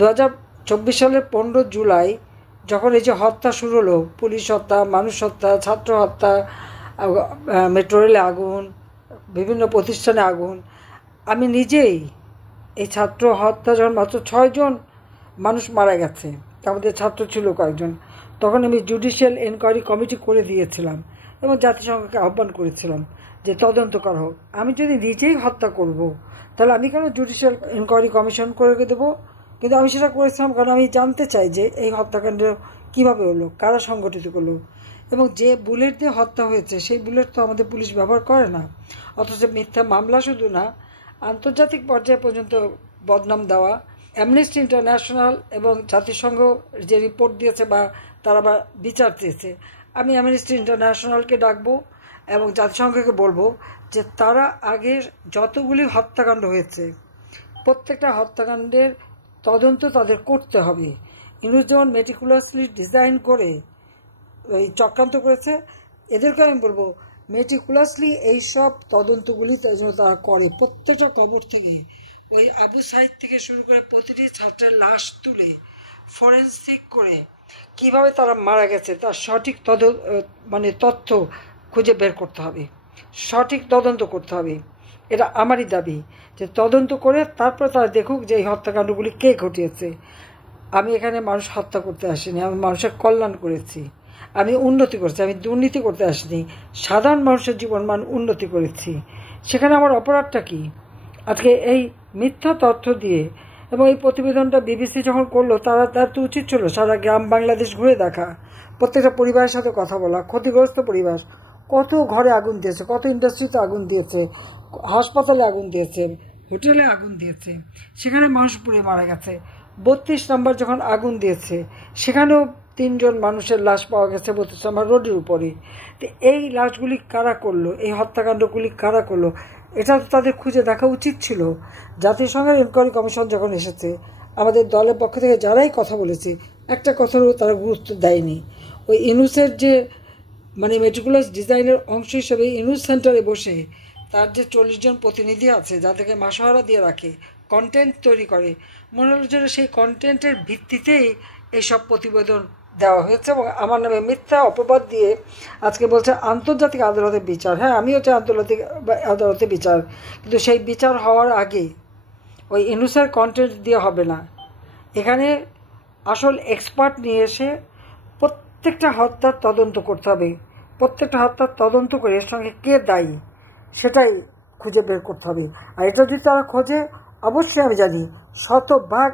2024 সালের 15 জুলাই যখন এই যে হত্যা শুরু হলো, পুলিশ হত্যা, মানুষ হত্যা, ছাত্র হত্যা, মেট্রো রেলে আগুন, বিভিন্ন প্রতিষ্ঠানে আগুন, আমি নিজেই এই ছাত্র হত্যা যখন মাত্র 6 জন মানুষ মারা গেছে, তার মধ্যে ছাত্র ছিল কয়েকজন, তখন আমি জুডিশিয়াল এনকোয়ারি কমিটি করে দিয়েছিলাম এবং জাতিসংঘকে আহ্বান করেছিলাম যে তদন্ত করা হোক। আমি যদি নিজেই হত্যা করব, তাহলে আমি কেন জুডিশিয়াল এনকোয়ারি কমিশন করে দেবো? কিন্তু আমি সেটা করেছিলাম কারণ আমি জানতে চাই যে এই হত্যাকাণ্ড কীভাবে হলো, কারা সংগঠিত করলো, এবং যে বুলেট দিয়ে হত্যা হয়েছে সেই বুলেট তো আমাদের পুলিশ ব্যবহার করে না। অথচ মিথ্যা মামলা শুধু না, আন্তর্জাতিক পর্যায়ে পর্যন্ত বদনাম দেওয়া, অ্যামনেস্টি ইন্টারন্যাশনাল এবং জাতিসংঘ যে রিপোর্ট দিয়েছে বা তারা বা বিচার চেয়েছে, আমি অ্যামনেস্টি ইন্টারন্যাশনালকে ডাকবো এবং জাতিসংঘকে বলবো যে তারা আগের যতগুলি হত্যাকাণ্ড হয়েছে প্রত্যেকটা হত্যাকাণ্ডের তদন্ত তাদের করতে হবে। ইউনুস যেমন মেটিকুলাসলি ডিজাইন করে এই চক্রান্ত করেছে, এদেরকে আমি বলবো মেটিকুলাসলি এইসব তদন্তগুলি যেন তারা করে। প্রত্যেকটা কবর থেকে ওই আবু সাইদ থেকে শুরু করে প্রতিটি ছাত্রের লাশ তুলে ফরেন্সিক করে কিভাবে তারা মারা গেছে তার সঠিক তথ্য খুঁজে বের করতে হবে, সঠিক তদন্ত করতে হবে। এটা আমারই দাবি যে তদন্ত করে তারপর তারা দেখুক যে এই হত্যাকাণ্ডগুলি কে ঘটিয়েছে। আমি এখানে মানুষ হত্যা করতে আসিনি, আমি মানুষের কল্যাণ করেছি, আমি উন্নতি করেছি, আমি দুর্নীতি করতে আসিনি, সাধারণ মানুষের জীবনমান উন্নতি করেছি। সেখানে আমার অপরাধটা কি? আজকে এই মিথ্যা তথ্য দিয়ে, এবং এই প্রতিবেদনটা বিবিসি যখন করলো, তার তো উচিত ছিল সারা গ্রাম বাংলাদেশ ঘুরে দেখা, প্রত্যেকটা পরিবারের সাথে কথা বলা, ক্ষতিগ্রস্ত পরিবার, কত ঘরে আগুন দিয়েছে, কত ইন্ডাস্ট্রিতে আগুন দিয়েছে, হাসপাতালে আগুন দিয়েছে, হোটেলে আগুন দিয়েছে, সেখানে মানুষ পুড়ে মারা গেছে। 32 নম্বর যখন আগুন দিয়েছে সেখানেও 3 জন মানুষের লাশ পাওয়া গেছে 32 নম্বর রোডের উপরে। তো এই লাশগুলি কারা করলো, এই হত্যাকাণ্ডগুলি কারা করলো, এটা তো তাদের খুঁজে দেখা উচিত ছিল। জাতিসংঘের এনকোয়ারি কমিশন যখন এসেছে, আমাদের দলের পক্ষ থেকে যারাই কথা বলেছে একটা কথারও তারা গুরুত্ব দেয়নি। ওই ইউনুসের যে মেটিকুলাস ডিজাইনের অংশ হিসেবে ইউনুস সেন্টারে বসে তার যে 40 জন প্রতিনিধি আছে যাদেরকে মাসোহারা দিয়ে রাখে, কন্টেন্ট তৈরি করে, মনে হলো যে সেই কন্টেন্টের ভিত্তিতেই এইসব প্রতিবেদন দেওয়া হয়েছে এবং আমার নামে মিথ্যা অপবাদ দিয়ে আজকে বলছে আন্তর্জাতিক আদালতে বিচার। হ্যাঁ, আমিও চাই আন্তর্জাতিক আদালতে বিচার, কিন্তু সেই বিচার হওয়ার আগে ওই ইউনুসের কন্টেন্ট দিয়ে হবে না। এখানে আসল এক্সপার্ট নিয়ে এসে প্রত্যেকটা হত্যার তদন্ত করতে হবে, প্রত্যেকটা হত্যার তদন্ত করে এর সঙ্গে কে দায়ী সেটাই খুঁজে বের করতে হবে। আর এটা যদি তারা খোঁজে, অবশ্যই আমি জানি শতভাগ,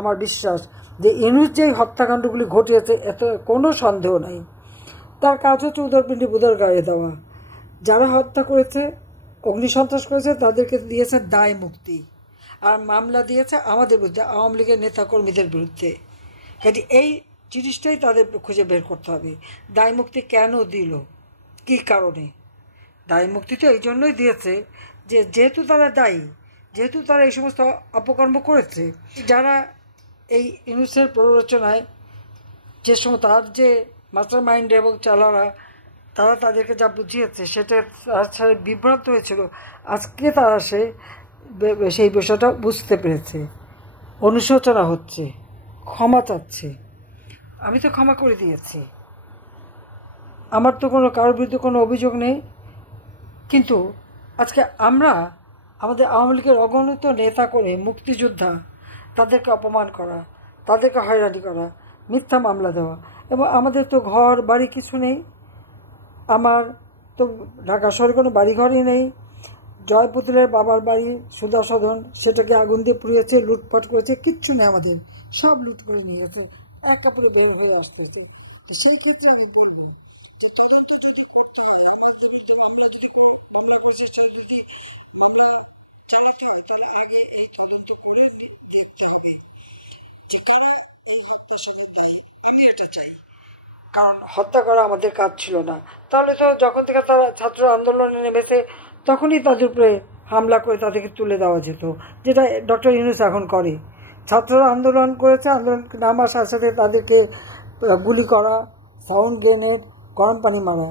আমার বিশ্বাস যে ইউনুস যেই হত্যাকাণ্ডগুলি ঘটিয়েছে এতে কোনো সন্দেহ নাই। তার কাজ হচ্ছে উদরপিণ্ডি বুদর গায়ে দেওয়া। যারা হত্যা করেছে, অগ্নিসন্ত্রাস করেছে, তাদেরকে দিয়েছে দায় মুক্তি, আর মামলা দিয়েছে আমাদের বিরুদ্ধে, আওয়ামী লীগের নেতাকর্মীদের বিরুদ্ধে। কাজে এই জিনিসটাই তাদের খুঁজে বের করতে হবে। দায় মুক্তি কেন দিল, কী কারণে? দায় মুক্তি তো এই জন্যই দিয়েছে যে যেহেতু তারা দায়ী, যেহেতু তারা এই সমস্ত অপকর্ম করেছে, যারা এই ইউনুসের প্ররোচনায় যে সময় তার যে মাস্টার মাইন্ড এবং চালারা, তারা তাদেরকে যা বুঝিয়েছে সেটা তারা বিভ্রান্ত হয়েছিল। আজকে তারা সেই বিষয়টা বুঝতে পেরেছে, অনুশোচনা হচ্ছে, ক্ষমা চাচ্ছে। আমি তো ক্ষমা করে দিয়েছি, আমার তো কারোর বিরুদ্ধে কোনো অভিযোগ নেই। কিন্তু আজকে আমরা আমাদের আওয়ামী লীগের অগণিত নেতা করে মুক্তিযোদ্ধা, তাদেরকে অপমান করা, তাদেরকে হয়রানি করা, মিথ্যা মামলা দেওয়া, এবং আমাদের তো ঘর বাড়ি কিছু নেই। আমার তো ঢাকা শহরে কোনো বাড়িঘরই নেই। জয়পুতুলের বাবার বাড়ি সুধা সদন, সেটাকে আগুন দিয়ে পুড়িয়েছে, লুটপাট করেছে, কিচ্ছু নেই আমাদের, সব লুট করে নিয়ে গেছে, এক কাপড়ে বের হয়ে আসতেছে। তো সেই ক্ষেত্রে কারণ হত্যা করা আমাদের কাজ ছিল না। তাহলে তো যখন থেকে তারা ছাত্র আন্দোলনে নেমেছে তখনই তাদের উপরে হামলা করে তাদেরকে তুলে দেওয়া যেত, যেটা ডক্টর ইউনূস এখন করে। ছাত্ররা আন্দোলন করেছে, আন্দোলন নামার সাথে সাথে তাদেরকে গুলি করা, সাউন্ড গ্রেনেড, গরম পানি মারা,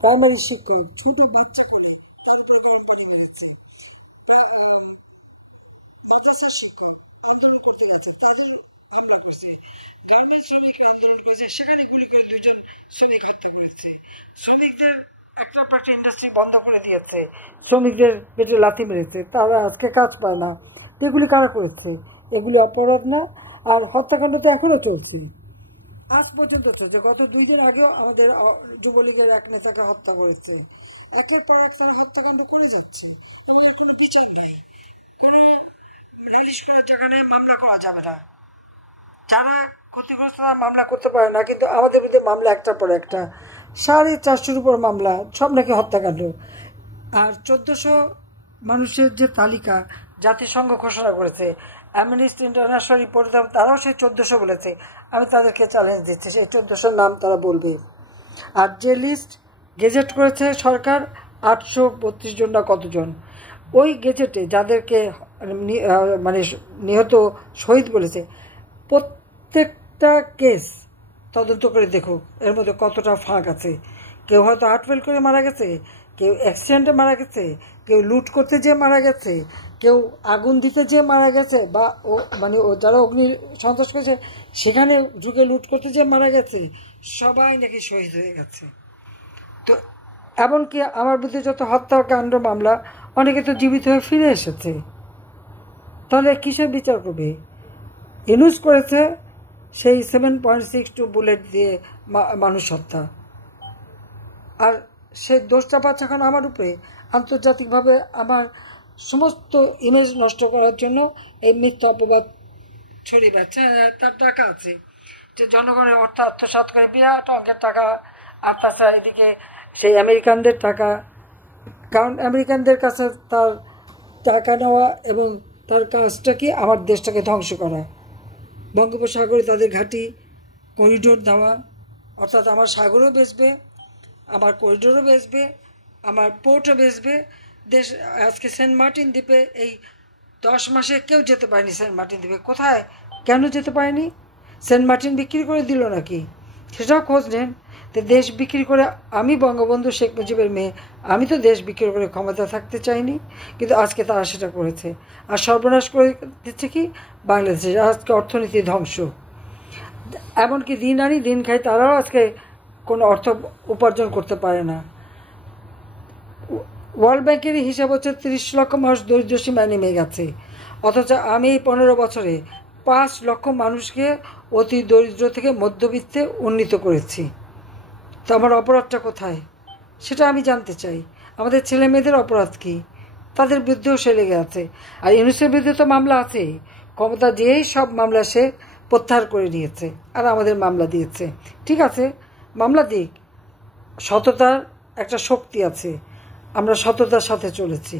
প্রাইমারি শিক্ষক, ছোট বাচ্চা শ্রমিকরা আন্দোলন করেছে, সেখানে গুলি করে 2জন শ্রমিক হত্যা করেছে। শ্রমিকদের একটা পেটে ইন্ডাস্ট্রি বন্ধ করে দিয়েছে, শ্রমিকদের পেটে লাথি মেরেছে, তারা আজকে কাজ পায় না। এগুলি কারা করেছে? এগুলি অপরাধ না? আর হত্যাকাণ্ড তো এখনো চলছে, আজ পর্যন্ত চলছে। গত 2 দিন আগেও আমাদের যুবলীগের এক নেতাকে হত্যা করেছে। একের পর এক তারা হত্যাকাণ্ড করে যাচ্ছে, আমাদের কোনো বিচার নেই, কোনো নালিশ করার জায়গা নেই, মামলা করা যাবে না। যারা ক্ষতিগ্রস্ত মামলা করতে পারে না, কিন্তু আমাদের বিরুদ্ধে মামলা একটার পর একটা, 450-র উপর মামলা, সব নাকি হত্যাকাণ্ড। আর 1400 মানুষের যে তালিকা জাতিসংঘ ঘোষণা করেছে, অ্যামনেস্টি ইন্টারন্যাশনাল রিপোর্ট, তারাও সেই 1400 বলেছে। আমি তাদেরকে চ্যালেঞ্জ দিচ্ছি, সেই 1400 নাম তারা বলবে। আর যে লিস্ট গেজেট করেছে সরকার, 832 জন না কতজন, ওই গেজেটে যাদেরকে মানে নিহত শহীদ বলেছে, প্রত্যেকটা কেস তদন্ত করে দেখুক এর মধ্যে কতটা ফাঁক আছে। কেউ হয়তো হার্ট ফেল করে মারা গেছে, কেউ অ্যাক্সিডেন্টে মারা গেছে, কেউ লুট করতে যেয়ে মারা গেছে, কেউ আগুন দিতে যেয়ে মারা গেছে, বা ও যারা অগ্নি সন্ত্রাস করেছে সেখানে ঢুকে লুট করতে যেয়ে মারা গেছে, সবাই নাকি শহীদ হয়ে গেছে। তো এমনকি আমার বিরুদ্ধে যত হত্যাকাণ্ড মামলা, অনেকে তো জীবিত হয়ে ফিরে এসেছে। তাহলে কিসের বিচার করবে? ইউনুস করেছে সেই 7.62 বুলেট দিয়ে মানুষ হত্যা, আর সে দোষটা পাচ্ছে এখন আমার উপরে। আন্তর্জাতিকভাবে আমার সমস্ত ইমেজ নষ্ট করার জন্য এই মিথ্যা অপবাদ ছড়িয়ে বেড়াচ্ছে। তার টাকা আছে, যে জনগণের অর্থ আত্মসাৎ করে বিরাট অঙ্কের টাকা, আর তাছাড়া এদিকে সেই আমেরিকানদের টাকা, কারণ আমেরিকানদের কাছে তার টাকা নেওয়া এবং তার কাজটা কি আমার দেশটাকে ধ্বংস করা। বঙ্গোপসাগরে তাদের ঘাঁটি, করিডোর দেওয়া, অর্থাৎ আমার সাগরও বেচবে, আমার করিডোরও বেচবে, আমার পোর্টও বেচবে। দেশ আজকে সেন্ট মার্টিন দ্বীপে এই 10 মাসে কেউ যেতে পারেনি। সেন্ট মার্টিন দ্বীপে কোথায়, কেন যেতে পারেনি? সেন্ট মার্টিন বিক্রি করে দিল নাকি? সেটাও খোঁজ নেন। তো দেশ বিক্রি করে, আমি বঙ্গবন্ধু শেখ মুজিবের মেয়ে, আমি তো দেশ বিক্রি করে ক্ষমতা থাকতে চাইনি, কিন্তু আজকে তারা সেটা করেছে। আর সর্বনাশ করে দিচ্ছে কি বাংলাদেশে, আজকে অর্থনীতি ধ্বংস। এমনকি দিন আনি দিন খাই, তারাও আজকে কোনো অর্থ উপার্জন করতে পারে না। ওয়ার্ল্ড ব্যাংকেরই হিসাব হচ্ছে 30 লক্ষ মানুষ দরিদ্র সীমায় নেমে গেছে, অথচ আমি এই 15 বছরে 5 লক্ষ মানুষকে অতি দরিদ্র থেকে মধ্যবিত্তে উন্নীত করেছি। তো আমার অপরাধটা কোথায় সেটা আমি জানতে চাই। আমাদের ছেলে মেয়েদের অপরাধ কী, তাদের বিরুদ্ধেও সে লেগে আছে। আর ইউনুসের বিরুদ্ধে তো মামলা আছে, ক্ষমতা দিয়েই সব মামলা সে প্রত্যাহার করে নিয়েছে, আর আমাদের মামলা দিয়েছে। ঠিক আছে, মামলা দিক, সততার একটা শক্তি আছে, আমরা সততার সাথে চলেছি,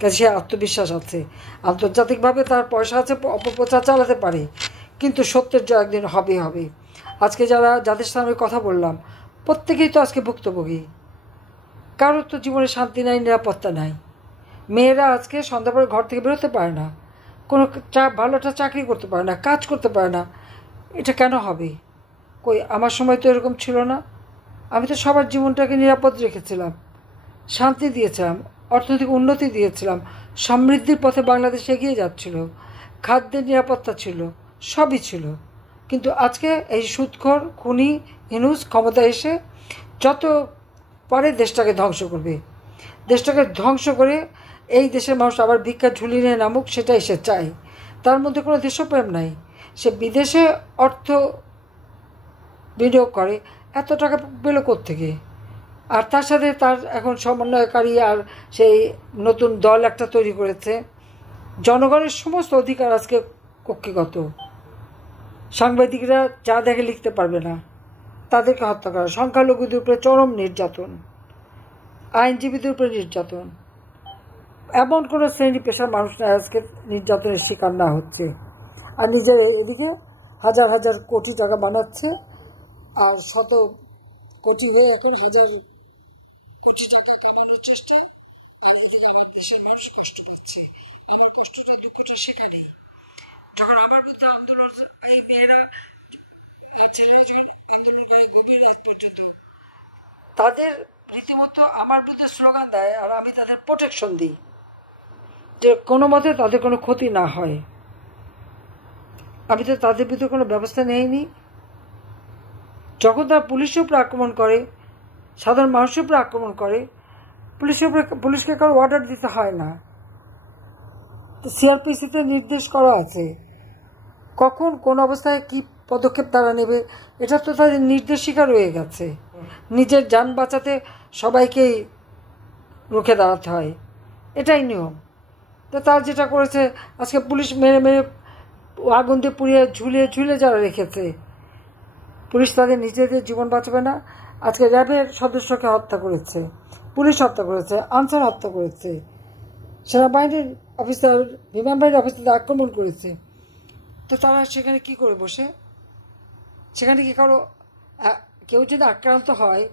কাজে সে আত্মবিশ্বাস আছে। আন্তর্জাতিকভাবে তার পয়সা আছে, অপপ্রচার চালাতে পারে, কিন্তু সত্যের জয় একদিন হবে হবে। আজকে যাদের সামনে কথা বললাম, প্রত্যেকেই তো আজকে ভুক্তভোগী, কারোর তো জীবনে শান্তি নাই, নিরাপত্তা নাই। মেয়েরা আজকে সন্ধ্যা পরে ঘর থেকে বেরোতে পারে না, কোনো ভালো একটা চাকরি করতে পারে না, কাজ করতে পারে না। এটা কেন হবে? কই আমার সময় তো এরকম ছিল না। আমি তো সবার জীবনটাকে নিরাপদ রেখেছিলাম, শান্তি দিয়েছিলাম, অর্থনৈতিক উন্নতি দিয়েছিলাম, সমৃদ্ধির পথে বাংলাদেশ এগিয়ে যাচ্ছিল, খাদ্যের নিরাপত্তা ছিল, সবই ছিল। কিন্তু আজকে এই সুদখোর খুনি ইউনুস ক্ষমতা এসে যত পারে দেশটাকে ধ্বংস করবে। দেশটাকে ধ্বংস করে এই দেশের মানুষ আবার ভিক্ষা ঝুলি নিয়ে নামুক, সেটাই সে চায়। তার মধ্যে কোনো দেশপ্রেম নাই। সে বিদেশে অর্থ বিনিয়োগ করে, এত টাকা পেল কোত্থেকে? আর তার সাথে তার এখন সমন্বয়কারী আর সেই নতুন দল একটা তৈরি করেছে। জনগণের সমস্ত অধিকার আজকে কক্ষিগত। সাংবাদিকরা যা দেখে লিখতে পারবে না, তাদেরকে হত্যা করা, সংখ্যালঘুদের উপরে চরম নির্যাতন, আইনজীবীদের উপরে নির্যাতন। এমন কোনো শ্রেণী পেশার মানুষ না আজকে নির্যাতনের শিকার না হচ্ছে। আর নিজের এদিকে হাজার হাজার কোটি টাকা বানাচ্ছে, আর শত কোটি হয়ে এখন হাজার কোটি টাকা কামানোর চেষ্টা। আর এদিকে আমার দেশের মানুষ কষ্ট পাচ্ছে। আমার কষ্টটা দুঃখটা সেখানে, যখন আমার বিরুদ্ধে আন্দোলন, এই মেয়েরা ছেলেরা যখন আন্দোলন করে গভীর রাত পর্যন্ত, তাদের রীতিমতো আমার বিরুদ্ধে স্লোগান দেয়, আর আমি তাদের প্রোটেকশন দিই যে কোনো মতে তাদের কোনো ক্ষতি না হয়। আমি তো তাদের বিরুদ্ধে কোনো ব্যবস্থা নেইনি। যখন তারা পুলিশের উপর আক্রমণ করে, সাধারণ মানুষের উপর আক্রমণ করে, পুলিশকে কারো অর্ডার দিতে হয় না। সিআরপিসিতে নির্দেশ করা আছে কখন কোন অবস্থায় কি পদক্ষেপ তারা নেবে, এটা তো তাদের নির্দেশিকা রয়ে গেছে। নিজের যান বাঁচাতে সবাইকেই রুখে দাঁড়াতে হয়, এটাই নিয়ম। তো তারা যেটা করেছে, আজকে পুলিশ মেরে মেরে আগুন দিয়ে পুড়িয়ে ঝুলিয়ে যারা রেখেছে, পুলিশ তাদের নিজেদের জীবন বাঁচাবে না। আজকে র্যাবের সদস্যকে হত্যা করেছে, পুলিশ হত্যা করেছে, আনসার হত্যা করেছে, সেনাবাহিনীর অফিসার, বিমান বাহিনীর অফিসার আক্রমণ করেছে। তো তারা সেখানে কি করে বসে? সেখানে কি কেউ যদি আক্রান্ত হয়,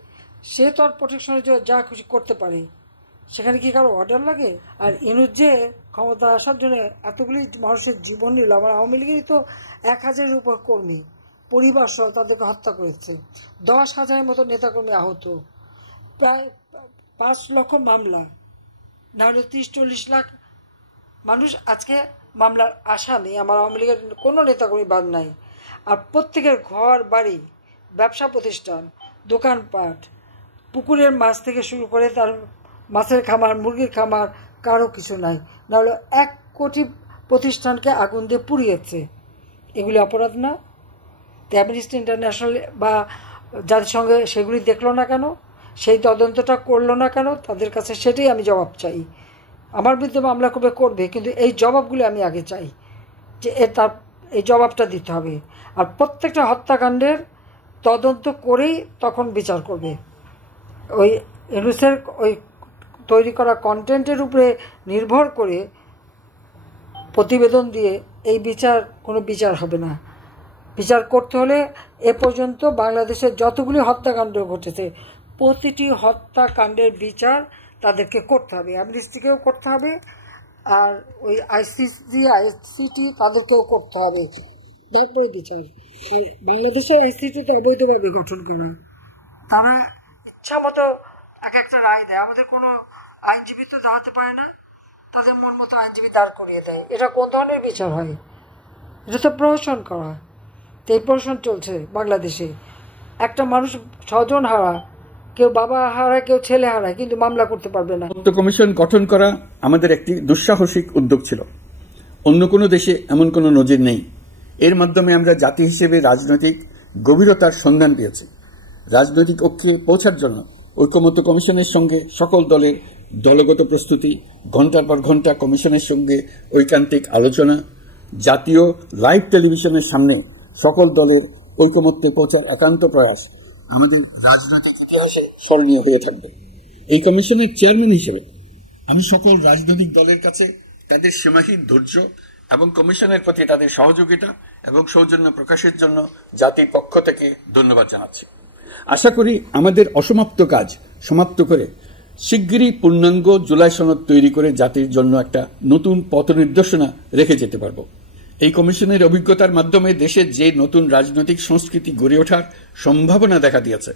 সে তো আর প্রোটেকশনের জন্য যা খুশি করতে পারে, সেখানে কি কারো অর্ডার লাগে? আর ইনুস যে ক্ষমতা আসার জন্য এতগুলি মানুষের জীবন নিল, আমার আওয়ামী লীগেরই তো 1000-এর উপর কর্মী পরিবার সহ তাদেরকে হত্যা করেছে, 10,000-এর মতো নেতাকর্মী আহত, প্রায় 5 লক্ষ মামলা, না হলে 30-40 লাখ মানুষ আজকে মামলার আসামি। আমার আওয়ামী লীগের কোনো নেতাকর্মী বাদ নাই। আর প্রত্যেকের ঘর বাড়ি, ব্যবসা প্রতিষ্ঠান, দোকানপাট, পুকুরের মাছ থেকে শুরু করে তার মাছের খামার, মুরগির খামার, কারো কিছু নাই। না হলে 1 কোটি প্রতিষ্ঠানকে আগুন দিয়ে পুড়িয়েছে। এগুলি অপরাধ না? অ্যামনেস্টি ইন্টারন্যাশনাল বা জাতিসংঘ সেগুলি দেখলো না কেন? সেই তদন্তটা করলো না কেন? তাদের কাছে সেটাই আমি জবাব চাই। আমার বিরুদ্ধে মামলা করবে, কিন্তু এই জবাবগুলি আমি আগে চাই, যে এই জবাবটা দিতে হবে। আর প্রত্যেকটা হত্যাকাণ্ডের তদন্ত করেই তখন বিচার করবে। ওই ইউনুসের ওই তৈরি করা কন্টেন্টের উপরে নির্ভর করে প্রতিবেদন দিয়ে এই কোনো বিচার হবে না। বিচার করতে হলে এ পর্যন্ত বাংলাদেশের যতগুলি হত্যাকাণ্ড ঘটেছে, প্রতিটি হত্যাকাণ্ডের বিচার তাদেরকে করতে হবে। অ্যামনেস্টিকেও করতে হবে, আর ওই আইসিটি তাদেরকেও করতে হবে, তারপরে বিচার। আর বাংলাদেশের আইসিটি তো অবৈধভাবে গঠন করা, তারা ইচ্ছা মতো এক একটা রায় দেয়। আমাদের কোনো আইনজীবী তো দাঁড়াতে পারে না, তাদের মন মতো আইনজীবী দাঁড় করিয়ে দেয়। এটা কোন ধরনের বিচার হয়? এটা তো প্রহসন করা। তো এই প্রহসন চলছে বাংলাদেশে। একটা মানুষ স্বজন হারা, কেউ বাবা হারায়, কেউ ছেলে হারায়, কিন্তু মামলা করতে পারবে না। কমিশন গঠন করা আমাদের একটি দুঃসাহসিক উদ্যোগ ছিল। অন্য কোনো দেশে এমন কোনো নজির নেই। এর মাধ্যমে আমরা জাতি হিসেবে রাজনৈতিক গভীরতার সন্ধান পেয়েছি। রাজনৈতিক ঐক্যে পৌঁছার জন্য ঐকমত্য কমিশনের সঙ্গে সকল দলের দলগত প্রস্তুতি, ঘণ্টার পর ঘণ্টা কমিশনের সঙ্গে ঐকান্তিক আলোচনা, জাতীয় লাইভ টেলিভিশনের সামনে সকল দলের ঐকমত্যে পৌঁছার একান্ত প্রয়াস আমাদের রাজনৈতিক ইতিহাসে স্মরণীয় হয়ে থাকবে। এই কমিশনের চেয়ারম্যান হিসেবে আমি সকল রাজনৈতিক দলের কাছে তাদের সীমাহীন ধৈর্য এবং কমিশনের প্রতি তাদের সহযোগিতা এবং সৌজন্য প্রকাশের জন্য জাতির পক্ষ থেকে ধন্যবাদ জানাচ্ছি। আশা করি আমাদের অসমাপ্ত কাজ সমাপ্ত করে শিগগিরই পূর্ণাঙ্গ জুলাই সনদ তৈরি করে জাতির জন্য একটা নতুন পথ নির্দেশনা রেখে যেতে পারব। এই কমিশনের অভিজ্ঞতার মাধ্যমে দেশের যে নতুন রাজনৈতিক সংস্কৃতি গড়ে ওঠার সম্ভাবনা দেখা দিয়েছে,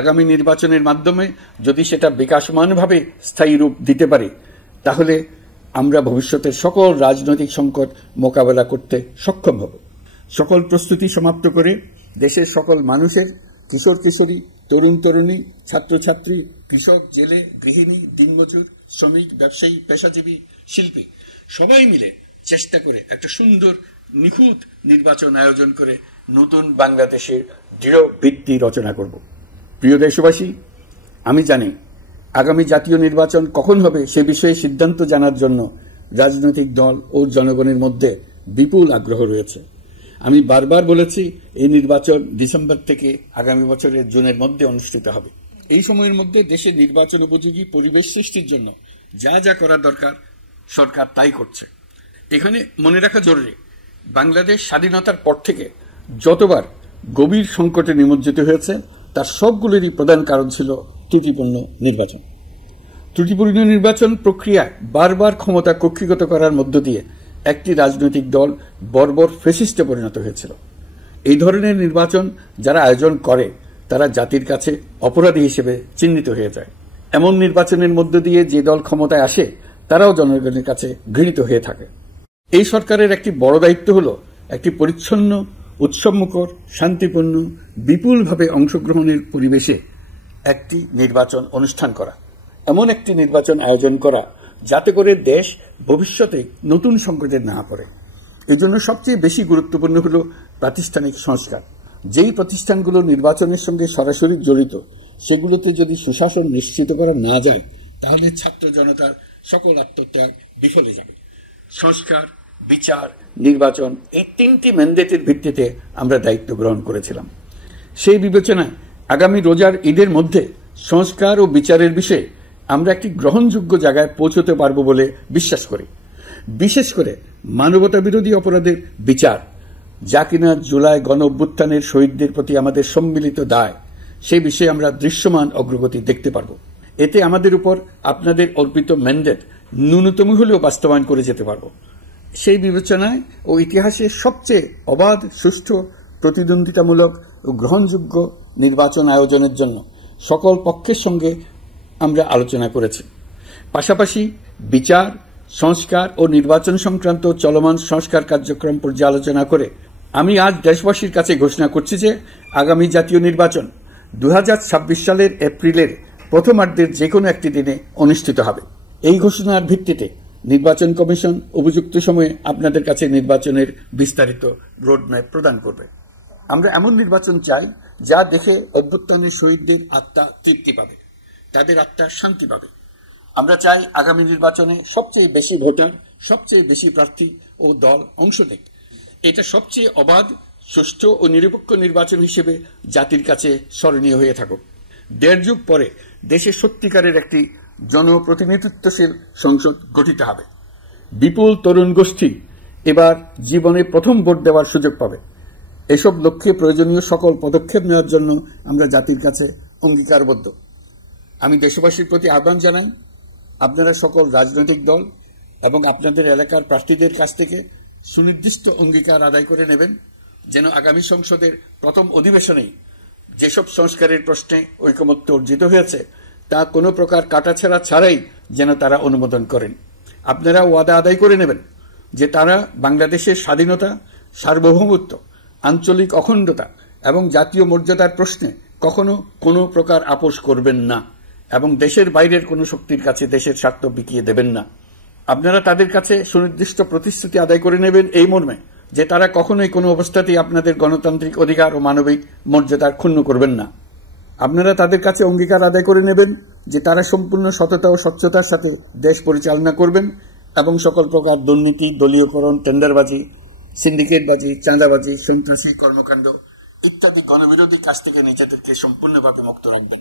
আগামী নির্বাচনের মাধ্যমে যদি সেটা বিকাশমানভাবে স্থায়ী রূপ দিতে পারে, তাহলে আমরা ভবিষ্যতের সকল রাজনৈতিক সংকট মোকাবেলা করতে সক্ষম হব। সকল প্রস্তুতি সমাপ্ত করে দেশের সকল মানুষের, কিশোর কিশোরী, তরুণ তরুণী, ছাত্রছাত্রী, কৃষক, জেলে, গৃহিণী, দিনমজুর, শ্রমিক, ব্যবসায়ী, পেশাজীবী, শিল্পী সবাই মিলে চেষ্টা করে একটা সুন্দর নিখুঁত নির্বাচন আয়োজন করে নতুন বাংলাদেশের দৃঢ় ভিত্তি রচনা করব। প্রিয় দেশবাসী, আমি জানি আগামী জাতীয় নির্বাচন কখন হবে সে বিষয়ে সিদ্ধান্ত জানার জন্য রাজনৈতিক দল ও জনগণের মধ্যে বিপুল আগ্রহ রয়েছে। আমি বারবার বলেছি, এই নির্বাচন ডিসেম্বর থেকে আগামী বছরের জুনের মধ্যে অনুষ্ঠিত হবে। এই সময়ের মধ্যে দেশে নির্বাচন উপযোগী পরিবেশ সৃষ্টির জন্য যা যা করা দরকার সরকার তাই করছে। এখানে মনে রাখা জরুরি, বাংলাদেশ স্বাধীনতার পর থেকে যতবার গভীর সংকটে নিমজ্জিত হয়েছে তার সবগুলোরই প্রধান কারণ ছিল ত্রুটিপূর্ণ নির্বাচন। ত্রুটিপূর্ণ নির্বাচন প্রক্রিয়ায় বারবার ক্ষমতা কক্ষিগত করার মধ্য দিয়ে একটি রাজনৈতিক দল বর্বর ফ্যাসিস্টে পরিণত হয়েছিল। এই ধরনের নির্বাচন যারা আয়োজন করে তারা জাতির কাছে অপরাধী হিসেবে চিহ্নিত হয়ে যায়। এমন নির্বাচনের মধ্য দিয়ে যে দল ক্ষমতায় আসে তারাও জনগণের কাছে ঘৃণিত হয়ে থাকে। এই সরকারের একটি বড় দায়িত্ব হল একটি পরিচ্ছন্ন উৎসবমুখর, শান্তিপূর্ণ, বিপুলভাবে অংশগ্রহণের পরিবেশে একটি নির্বাচন অনুষ্ঠান করা, এমন একটি নির্বাচন আয়োজন করা যাতে করে দেশ ভবিষ্যতে নতুন সংকটে না পড়ে। এজন্য সবচেয়ে বেশি গুরুত্বপূর্ণ হল প্রাতিষ্ঠানিক সংস্কার। যেই প্রতিষ্ঠানগুলো নির্বাচনের সঙ্গে সরাসরি জড়িত সেগুলোতে যদি সুশাসন নিশ্চিত করা না যায় তাহলে ছাত্র জনতার সকল আত্মত্যাগ বিফলে যাবে। সংস্কার, বিচার, নির্বাচন এই তিনটি ম্যান্ডেটের ভিত্তিতে আমরা দায়িত্ব গ্রহণ করেছিলাম। সেই বিবেচনায় আগামী রোজার ঈদের মধ্যে সংস্কার ও বিচারের বিষয়ে আমরা একটি গ্রহণযোগ্য জায়গায় পৌঁছতে পারব বলে বিশ্বাস করি। বিশেষ করে মানবতা বিরোধী অপরাধের বিচার, যা কিনা জুলাই গণ অভ্যুত্থানের শহীদদের প্রতি আমাদের সম্মিলিত দায়, সেই বিষয়ে আমরা দৃশ্যমান অগ্রগতি দেখতে পারব। এতে আমাদের উপর আপনাদের অর্পিত ম্যান্ডেট ন্যূনতম হলেও বাস্তবায়ন করে যেতে পারব। সেই বিবেচনায় ও ইতিহাসে সবচেয়ে অবাধ, সুষ্ঠু, প্রতিদ্বন্দ্বিতামূলক ও গ্রহণযোগ্য নির্বাচন আয়োজনের জন্য সকল পক্ষের সঙ্গে আমরা আলোচনা করেছি। পাশাপাশি বিচার, সংস্কার ও নির্বাচন সংক্রান্ত চলমান সংস্কার কার্যক্রম পর্যালোচনা করে আমি আজ দেশবাসীর কাছে ঘোষণা করছি যে আগামী জাতীয় নির্বাচন 2026 সালের এপ্রিলের প্রথমার্ধের যে কোনো একটি দিনে অনুষ্ঠিত হবে। এই ঘোষণার ভিত্তিতে নির্বাচন কমিশন উপযুক্ত সময়ে আপনাদের কাছে নির্বাচনের বিস্তারিত রোডম্যাপ প্রদান করবে। আমরা এমন নির্বাচন চাই যা দেখে অভ্যুত্থানের শহীদদের আত্মা তৃপ্তি পাবে, তাদের আত্মা শান্তি পাবে। আমরা চাই আগামী নির্বাচনে সবচেয়ে বেশি ভোটার, সবচেয়ে বেশি প্রার্থী ও দল অংশ নেয়। এটা সবচেয়ে অবাধ, সুষ্ঠু ও নিরপেক্ষ নির্বাচন হিসেবে জাতির কাছে স্মরণীয় হয়ে থাকুক। 1.5 যুগ পরে দেশে সত্যিকারের একটি জনপ্রতিনিধিত্বশীল সংসদ গঠিত হবে। বিপুল তরুণ গোষ্ঠী এবার জীবনে প্রথম ভোট দেওয়ার সুযোগ পাবে। এসব লক্ষ্যে প্রয়োজনীয় সকল পদক্ষেপ নেওয়ার জন্য আমরা জাতির কাছে অঙ্গীকারবদ্ধ। আমি দেশবাসীর প্রতি আহ্বান জানাই, আপনারা সকল রাজনৈতিক দল এবং আপনাদের এলাকার প্রার্থীদের কাছ থেকে সুনির্দিষ্ট অঙ্গীকার আদায় করে নেবেন, যেন আগামী সংসদের প্রথম অধিবেশনেই যেসব সংস্কারের প্রশ্নে ঐকমত্য অর্জিত হয়েছে তা কোনো প্রকার কাটাছেঁড়া ছাড়াই যেন তারা অনুমোদন করেন। আপনারা ওয়াদা আদায় করে নেবেন যে তারা বাংলাদেশের স্বাধীনতা, সার্বভৌমত্ব, আঞ্চলিক অখণ্ডতা এবং জাতীয় মর্যাদার প্রশ্নে কখনো কোনো প্রকার আপোষ করবেন না এবং দেশের বাইরের কোনো শক্তির কাছে দেশের স্বার্থ বিকিয়ে দেবেন না। আপনারা তাদের কাছে সুনির্দিষ্ট প্রতিশ্রুতি আদায় করে নেবেন এই মর্মে যে তারা কখনোই কোনো অবস্থাতেই আপনাদের গণতান্ত্রিক অধিকার ও মানবিক মর্যাদার ক্ষুণ্ণ করবেন না। আপনারা তাদের কাছে অঙ্গীকার আদায় করে নেবেন যে তারা সম্পূর্ণ সততা ও স্বচ্ছতার সাথে দেশ পরিচালনা করবেন এবং সকল প্রকার দুর্নীতি, দলীয়করণ, টেন্ডারবাজি, সিন্ডিকেটবাজি, চাঁদাবাজি, সন্ত্রাসী কর্মকাণ্ড ইত্যাদি গণবিরোধী কাজ থেকে নিজেদেরকে সম্পূর্ণভাবে মুক্ত রাখবেন।